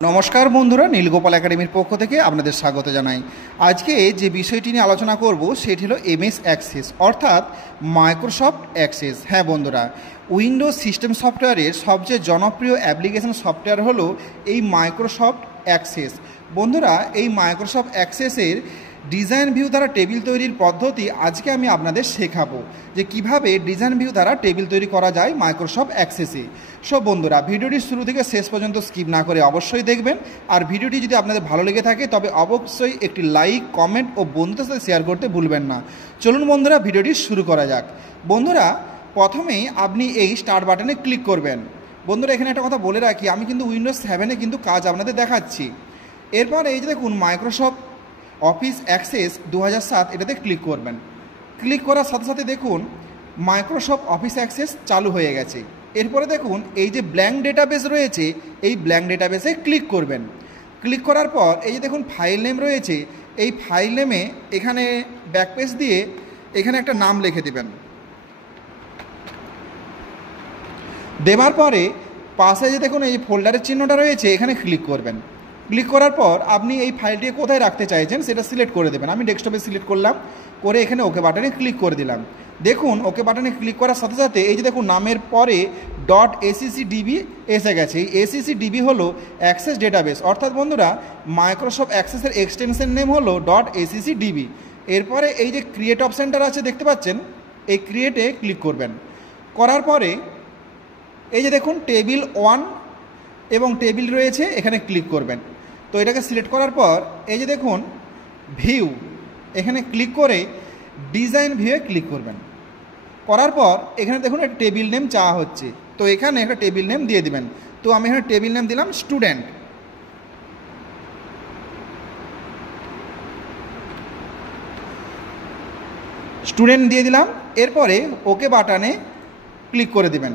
নমস্কার বন্ধুরা, নীলগোপাল একাডেমির পক্ষ থেকে আপনাদের স্বাগত জানাই। আজকে যে বিষয়টি নিয়ে আলোচনা করব সেটি হলো এমএস অ্যাক্সেস অর্থাৎ মাইক্রোসফট অ্যাক্সেস। হ্যাঁ বন্ধুরা, উইন্ডোজ সিস্টেম সফটওয়্যারের সবচেয়ে জনপ্রিয় অ্যাপ্লিকেশন সফটওয়্যার হলো এই মাইক্রোসফট অ্যাক্সেস। বন্ধুরা, এই মাইক্রোসফট অ্যাক্সেসের ডিজাইন ভিউ দ্বারা টেবিল তৈরির পদ্ধতি আজকে আমি আপনাদের শেখাবো যে কিভাবে ডিজাইন ভিউ দ্বারা টেবিল তৈরি করা যায় মাইক্রোসফট অ্যাক্সেসে। সব বন্ধুরা, ভিডিওটি শুরু থেকে শেষ পর্যন্ত স্কিপ না করে অবশ্যই দেখবেন। আর ভিডিওটি যদি আপনাদের ভালো লেগে থাকে তবে অবশ্যই একটি লাইক, কমেন্ট ও বন্ধুদের সাথে শেয়ার করতে ভুলবেন না। চলুন বন্ধুরা, ভিডিওটি শুরু করা যাক। বন্ধুরা, প্রথমেই আপনি এই স্টার্ট বাটনে ক্লিক করবেন। বন্ধুরা, এখানে একটা কথা বলে রাখি, আমি কিন্তু উইন্ডোজ 7-এ কিন্তু কাজ আপনাদের দেখাচ্ছি। এরপর এই যে দেখুন মাইক্রোসফট অফিস অ্যাক্সেস 2007 এটাতে ক্লিক করবেন। ক্লিক করার সাথে সাথে দেখুন মাইক্রোসফট অফিস অ্যাক্সেস চালু হয়ে গেছে। এরপরে দেখুন এই যে ব্ল্যাঙ্ক ডেটাবেস রয়েছে, এই ব্ল্যাঙ্ক ডেটাবেসে ক্লিক করবেন। ক্লিক করার পর এই যে দেখুন ফাইল নেম রয়েছে, এই ফাইল নেমে এখানে ব্যাকপেজ দিয়ে এখানে একটা নাম লিখে দেবেন। দেওয়ার পরে পাশে যে দেখুন এই ফোল্ডারের চিহ্নটা রয়েছে, এখানে ক্লিক করবেন। ক্লিক করার পর আপনি এই ফাইলটি কোথায় রাখতে চাইছেন সেটা সিলেক্ট করে দেবেন। আমি ডেস্কটপে সিলেক্ট করলাম, করে এখানে ওকে বাটনে ক্লিক করে দিলাম। দেখুন ওকে বাটনে ক্লিক করার সাথে সাথে এই যে দেখুন নামের পরে .acc/db এসে গেছে। এই acc/db হলো অ্যাক্সেস ডেটাবেস, অর্থাৎ বন্ধুরা মাইক্রোসফট অ্যাক্সেসের এক্সটেনশন নেম হলো .acc/db। এরপরে এই যে ক্রিয়েট অপশানটা আছে দেখতে পাচ্ছেন, এই ক্রিয়েটে ক্লিক করবেন। করার পরে এই যে দেখুন টেবিল 1 এবং টেবিল রয়েছে, এখানে ক্লিক করবেন। তো এটাকে সিলেক্ট করার পর এই যে দেখুন ভিউ, এখানে ক্লিক করে ডিজাইন ভিউয়ে ক্লিক করবেন। করার পর এখানে দেখুন একটা টেবিল নেম চাওয়া হচ্ছে, তো এখানে একটা টেবিল নেম দিয়ে দিবেন। তো আমি এখানে টেবিল নেম দিলাম স্টুডেন্ট। স্টুডেন্ট দিয়ে দিলাম। এরপরে ওকে বাটনে ক্লিক করে দিবেন।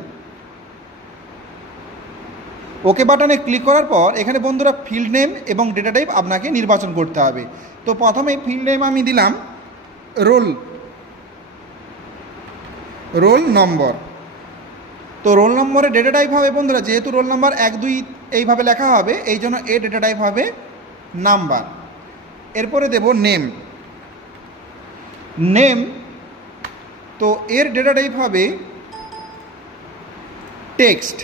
ওকে বাটনে ক্লিক করার পর এখানে বন্ধুরা ফিল্ড নেম এবং ডেটা টাইপ আপনাকে নির্বাচন করতে হবে। তো প্রথমে ফিল্ড নেম আমি দিলাম রোল নম্বর। তো রোল নম্বরে ডেটা টাইপ হবে বন্ধুরা, যেহেতু রোল নাম্বার 1, 2 এইভাবে লেখা হবে, এই জন্য এ ডেটা টাইপ হবে নাম্বার। এরপরে দেব নেম। তো এর ডেটা টাইপ হবে টেক্সট,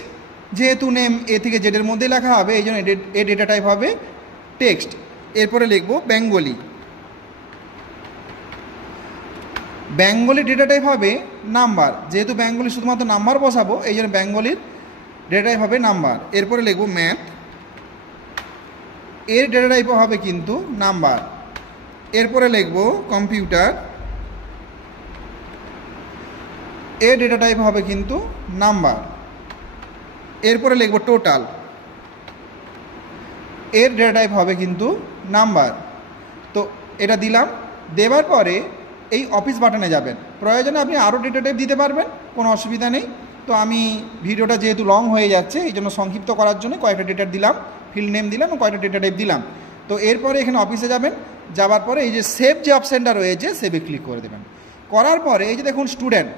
যেহেতু নেম এ থেকে জেডের মধ্যে লেখা হবে, এই জন্য এ ডেটা টাইপ হবে টেক্সট। এরপরে লিখব বেঙ্গলি ডেটা টাইপ হবে নাম্বার, যেহেতু বেঙ্গলি শুধুমাত্র নাম্বার বসাবো, এই জন্য বেঙ্গলির ডেটা টাইপ হবে নাম্বার। এরপরে লিখব ম্যাথ, এর ডেটা টাইপও হবে কিন্তু নাম্বার। এরপরে লিখব কম্পিউটার, এর ডেটা টাইপ হবে কিন্তু নাম্বার। এরপরে লিখব টোটাল, এর ডেটা টাইপ হবে কিন্তু নাম্বার। তো এটা দিলাম। দেওয়ার পরে এই অফিস বাটনে যাবেন। প্রয়োজনে আপনি আরও ডেটা টাইপ দিতে পারবেন, কোনো অসুবিধা নেই। তো আমি ভিডিওটা যেহেতু লং হয়ে যাচ্ছে, এই জন্য সংক্ষিপ্ত করার জন্য কয়েকটা ডেটা দিলাম, ফিল্ড নেম দিলাম ও কয়েকটা ডেটা টাইপ দিলাম। তো এরপরে এখানে অফিসে যাবেন। যাওয়ার পরে এই যে সেভ যে অপশানটা রয়েছে, সেভে ক্লিক করে দেবেন। করার পরে এই যে দেখুন স্টুডেন্ট,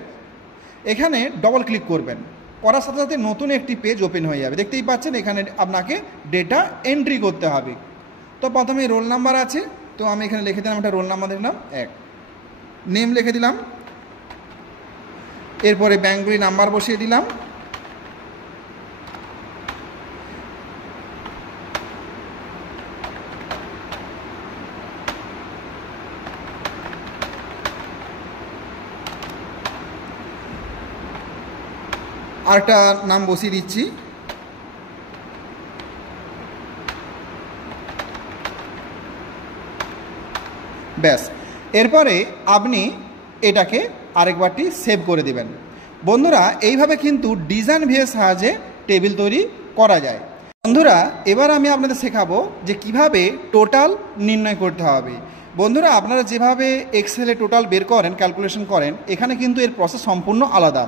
এখানে ডবল ক্লিক করবেন। করার সাথে সাথে নতুন একটি পেজ ওপেন হয়ে যাবে। দেখতেই পাচ্ছেন এখানে আপনাকে ডেটা এন্ট্রি করতে হবে। তো প্রথমে রোল নাম্বার আছে, তো আমি এখানে লিখে দিলাম একটা রোল নাম্বার দিলাম 1, নেম লিখে দিলাম। এরপরে বেঙ্গলি নাম্বার বসিয়ে দিলাম। আরেকটা নাম বসিয়ে দিচ্ছি। ব্যাস, এরপরে আপনি এটাকে আরেকবারটি সেভ করে দেবেন। বন্ধুরা, এইভাবে কিন্তু ডিজাইন ভিউয়ের সাহায্যে টেবিল তৈরি করা যায়। বন্ধুরা, এবার আমি আপনাদের শেখাবো যে কিভাবে টোটাল নির্ণয় করতে হবে। বন্ধুরা, আপনারা যেভাবে এক্সেলে টোটাল বের করেন, ক্যালকুলেশন করেন, এখানে কিন্তু এর প্রসেস সম্পূর্ণ আলাদা।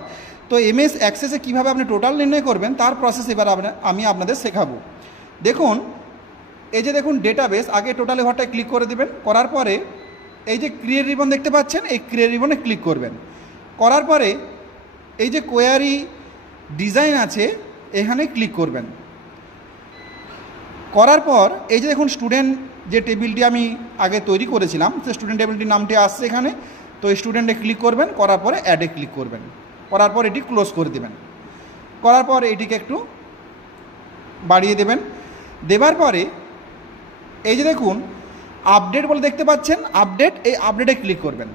তো এমএস অ্যাক্সেসে কীভাবে আপনি টোটাল নির্ণয় করবেন তার প্রসেস এবার আমি আপনাদের শেখাবো। দেখুন এই যে দেখুন ডেটাবেস, আগে টোটাল ঘরটায় ক্লিক করে দেবেন। করার পরে এই যে ক্রিয়েট রিবন দেখতে পাচ্ছেন, এই ক্রিয়েট রিবনে ক্লিক করবেন। করার পরে এই যে কোয়ারি ডিজাইন আছে, এখানে ক্লিক করবেন। করার পর এই যে দেখুন স্টুডেন্ট যে টেবিলটি আমি আগে তৈরি করেছিলাম, সে স্টুডেন্ট টেবিলটির নামটি আসছে এখানে। তো স্টুডেন্টে ক্লিক করবেন, করার পরে অ্যাডে ক্লিক করবেন, করার পর এটি ক্লোজ করে দেবেন। করার পর এটিকে একটু বাড়িয়ে দেবেন। দেবার পরে এই যে দেখুন আপডেট বলে দেখতে পাচ্ছেন, আপডেট, এই আপডেটে ক্লিক করবেন।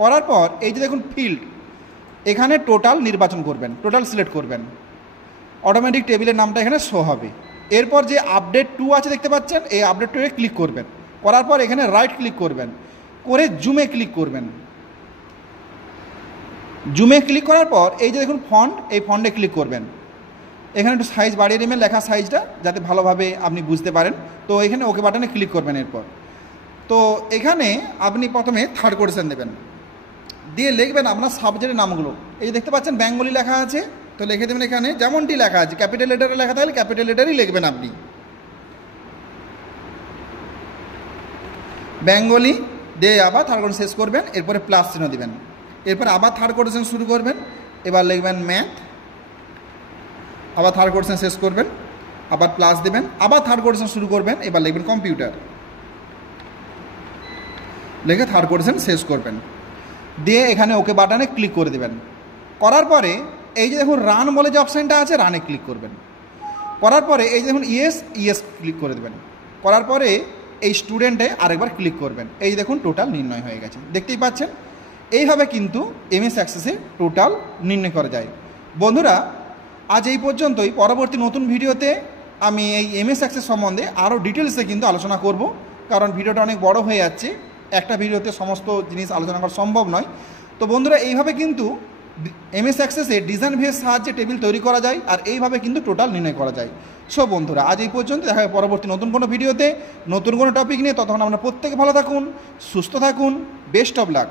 করার পর এই যে দেখুন ফিল্ড, এখানে টোটাল নির্বাচন করবেন, টোটাল সিলেক্ট করবেন, অটোমেটিক টেবিলের নামটা এখানে শো হবে। এরপর যে আপডেট 2 আছে দেখতে পাচ্ছেন, এই আপডেট 2 এ ক্লিক করবেন। করার পর এখানে রাইট ক্লিক করবেন, করে জুমে ক্লিক করবেন। জুমে ক্লিক করার পর এই যে দেখুন ফন্ট, এই ফন্টে ক্লিক করবেন। এখানে একটু সাইজ বাড়িয়ে নেবেন লেখা সাইজটা, যাতে ভালোভাবে আপনি বুঝতে পারেন। তো এখানে ওকে বাটনে ক্লিক করবেন। এরপর তো এখানে আপনি প্রথমে থার্ড কোটেশন দেবেন, দিয়ে লিখবেন আপনার সাবজেক্টের নামগুলো। এই যে দেখতে পাচ্ছেন বেঙ্গলি লেখা আছে, তো লিখে দেবেন এখানে যেমনটি লেখা আছে, ক্যাপিটাল লেটারে লেখা থাকলে ক্যাপিটাল লেটারই লিখবেন আপনি, বেঙ্গলি দিয়ে আবার থার্ড কোটেশন শেষ করবেন। এরপরে প্লাস চিহ্ন দিবেন। এরপর আবার থার্ড কোটেশন শুরু করবেন, এবার লিখবেন ম্যাথ, আবার থার্ড কোটেশন শেষ করবেন, আবার প্লাস দেবেন, আবার থার্ড কোটেশন শুরু করবেন, এবার লিখবেন কম্পিউটার, লিখে থার্ড কোটেশন শেষ করবেন। দিয়ে এখানে ওকে বাটনে ক্লিক করে দেবেন। করার পরে এই যে দেখুন রান বলে যে অপশানটা আছে, রানে ক্লিক করবেন। করার পরে এই যে দেখুন ইয়েস ক্লিক করে দেবেন। করার পরে এই স্টুডেন্টে আরেকবার ক্লিক করবেন। এই যে দেখুন টোটাল নির্ণয় হয়ে গেছে, দেখতেই পাচ্ছেন। এইভাবে কিন্তু এমএস অ্যাক্সেসে টোটাল নির্ণয় করা যায়। বন্ধুরা আজ এই পর্যন্তই। পরবর্তী নতুন ভিডিওতে আমি এই এমএস অ্যাক্সেস সম্বন্ধে আরও ডিটেলসে কিন্তু আলোচনা করব, কারণ ভিডিওটা অনেক বড় হয়ে যাচ্ছে, একটা ভিডিওতে সমস্ত জিনিস আলোচনা করা সম্ভব নয়। তো বন্ধুরা এইভাবে কিন্তু এমএস অ্যাক্সেসে ডিজাইন ভিউয়ের সাহায্যে টেবিল তৈরি করা যায়, আর এইভাবে কিন্তু টোটাল নির্ণয় করা যায়। সো বন্ধুরা আজ এই পর্যন্ত, দেখা হবে পরবর্তী নতুন কোনো ভিডিওতে নতুন কোনো টপিক নিয়ে। ততক্ষণ আপনারা প্রত্যেকে ভালো থাকুন, সুস্থ থাকুন, বেস্ট অফ লাক।